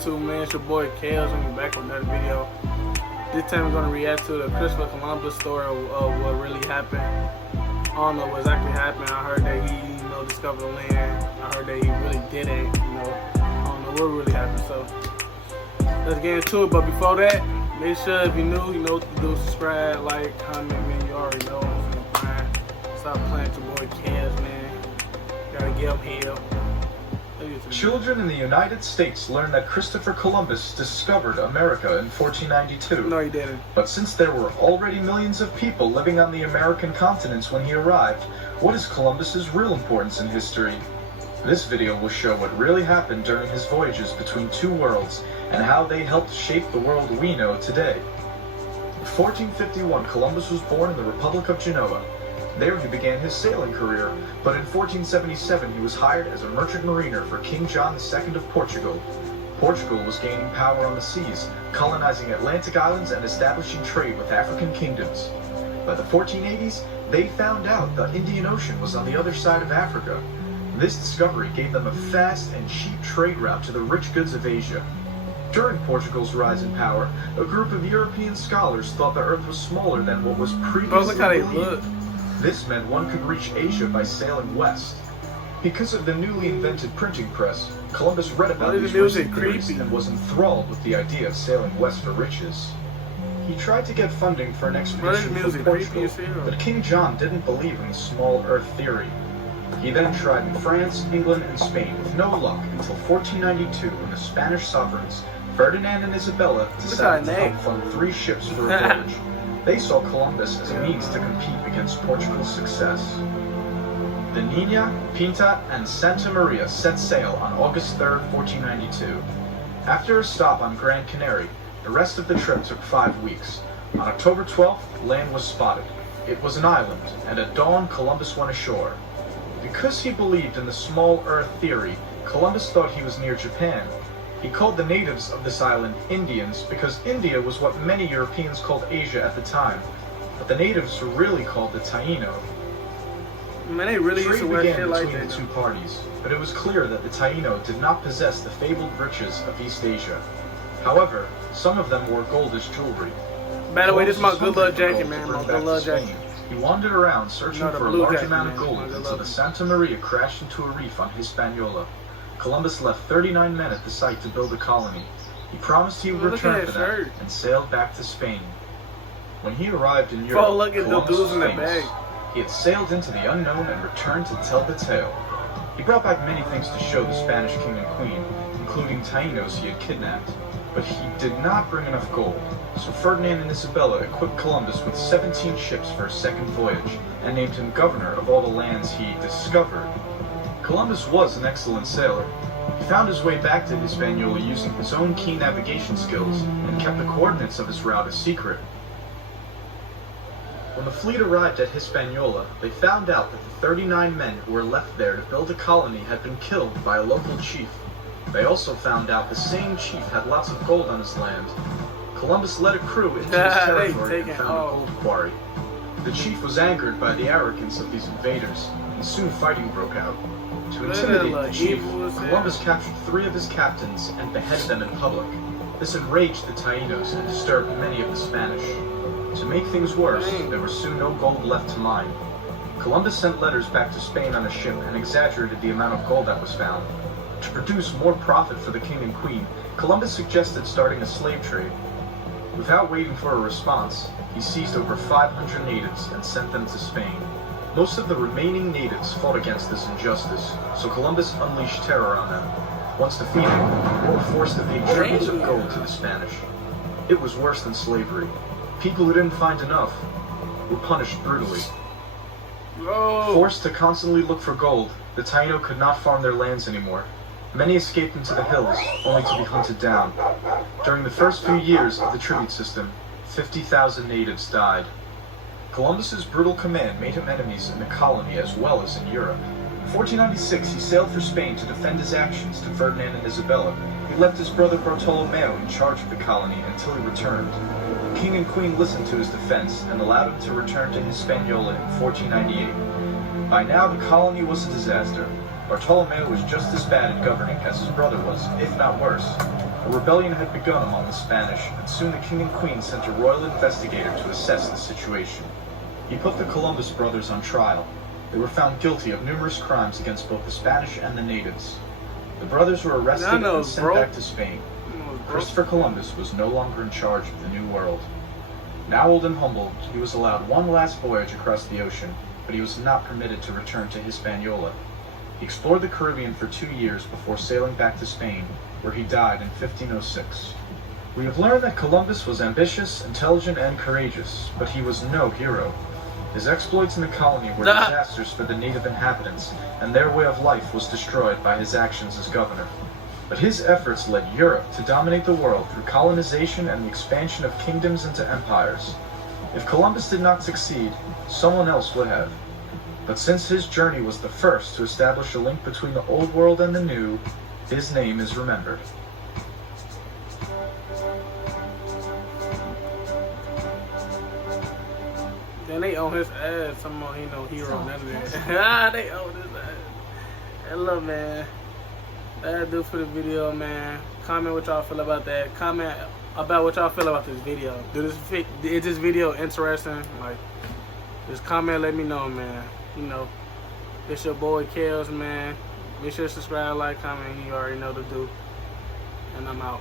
YouTube, man? It's your boy Kales, and we're back with another video. This time we're going to react to the Christopher Columbus story of what really happened. I don't know what exactly happened. I heard that he, discovered the land. I heard that he really didn't, I don't know what really happened. So let's get into it. But before that, make sure if you're new, you know what to do. Subscribe, like, comment, man. You already know. Stop playing with your boy Kales, man. Gotta give him hell. Children in the United States learned that Christopher Columbus discovered America in 1492. No, he didn't. But since there were already millions of people living on the American continents when he arrived, what is Columbus's real importance in history? This video will show what really happened during his voyages between two worlds and how they helped shape the world we know today. In 1451, Columbus was born in the Republic of Genoa. There he began his sailing career, but in 1477 he was hired as a merchant mariner for King John II of Portugal. Portugal was gaining power on the seas, colonizing Atlantic islands and establishing trade with African kingdoms. By the 1480s, they found out the Indian Ocean was on the other side of Africa. This discovery gave them a fast and cheap trade route to the rich goods of Asia. During Portugal's rise in power, a group of European scholars thought the Earth was smaller than what was previously believed. This meant one could reach Asia by sailing west. Because of the newly invented printing press, Columbus read about these recent theories and was enthralled with the idea of sailing west for riches. He tried to get funding for an expedition for Portugal, but King John didn't believe in the small Earth theory. He then tried in France, England, and Spain with no luck until 1492 when the Spanish sovereigns, Ferdinand and Isabella, decided to help fund 3 ships for a voyage. They saw Columbus as a means to compete against Portugal's success. The Nina, Pinta, and Santa Maria set sail on August 3, 1492. After a stop on Gran Canaria, the rest of the trip took 5 weeks. On October 12th, land was spotted. It was an island, and at dawn Columbus went ashore. Because he believed in the small Earth theory, Columbus thought he was near Japan. He called the natives of this island Indians because India was what many Europeans called Asia at the time, but the natives were really called the Taino. Man, they really used to wear shit like that. Between the two parties, but it was clear that the Taino did not possess the fabled riches of East Asia. However, some of them wore gold as jewelry. By the way, this is my good little jacket, man. My good little jacket. He wandered around searching for a large amount of gold until the Santa Maria crashed into a reef on Hispaniola. Columbus left 39 men at the site to build a colony. He promised he would return for them and sailed back to Spain. When he arrived in Europe, Columbus was famous. He had sailed into the unknown and returned to tell the tale. He brought back many things to show the Spanish king and queen, including Tainos he had kidnapped. But he did not bring enough gold, so Ferdinand and Isabella equipped Columbus with 17 ships for his second voyage, and named him governor of all the lands he discovered. Columbus was an excellent sailor. He found his way back to Hispaniola using his own keen navigation skills, and kept the coordinates of his route a secret. When the fleet arrived at Hispaniola, they found out that the 39 men who were left there to build a colony had been killed by a local chief. They also found out the same chief had lots of gold on his land. Columbus led a crew into his territory and found a gold quarry. The chief was angered by the arrogance of these invaders, and soon fighting broke out. To intimidate the chief, Columbus captured 3 of his captains and beheaded them in public. This enraged the Tainos and disturbed many of the Spanish. To make things worse, there was soon no gold left to mine. Columbus sent letters back to Spain on a ship and exaggerated the amount of gold that was found. To produce more profit for the king and queen, Columbus suggested starting a slave trade. Without waiting for a response, he seized over 500 natives and sent them to Spain. Most of the remaining natives fought against this injustice, so Columbus unleashed terror on them. Once defeated, they were forced to pay tributes of gold to the Spanish. It was worse than slavery. People who didn't find enough were punished brutally. Forced to constantly look for gold, the Taino could not farm their lands anymore. Many escaped into the hills, only to be hunted down. During the first few years of the tribute system, 50,000 natives died. Columbus's brutal command made him enemies in the colony as well as in Europe. In 1496, he sailed for Spain to defend his actions to Ferdinand and Isabella. He left his brother Bartolomeo in charge of the colony until he returned. The king and queen listened to his defense and allowed him to return to Hispaniola in 1498. By now, the colony was a disaster. Bartolomeo was just as bad at governing as his brother was, if not worse. A rebellion had begun among the Spanish, and soon the king and queen sent a royal investigator to assess the situation. He put the Columbus brothers on trial. They were found guilty of numerous crimes against both the Spanish and the natives. The brothers were arrested and sent back to Spain. Christopher Columbus was no longer in charge of the New World. Now old and humbled, he was allowed one last voyage across the ocean, but he was not permitted to return to Hispaniola. He explored the Caribbean for 2 years before sailing back to Spain, where he died in 1506. We have learned that Columbus was ambitious, intelligent, and courageous, but he was no hero. His exploits in the colony were disasters for the native inhabitants, and their way of life was destroyed by his actions as governor. But his efforts led Europe to dominate the world through colonization and the expansion of kingdoms into empires. If Columbus did not succeed, someone else would have. But since his journey was the first to establish a link between the old world and the new, his name is remembered. Then they own his ass. Some more, hero. None of that. They own his ass. Hey, look, man. That'll do for the video, man. Comment what y'all feel about that. Comment about what y'all feel about this video. Is this video interesting? Like, just comment, let me know, man. It's your boy Kels, man. Make sure to subscribe, like, comment. You already know to do. And I'm out.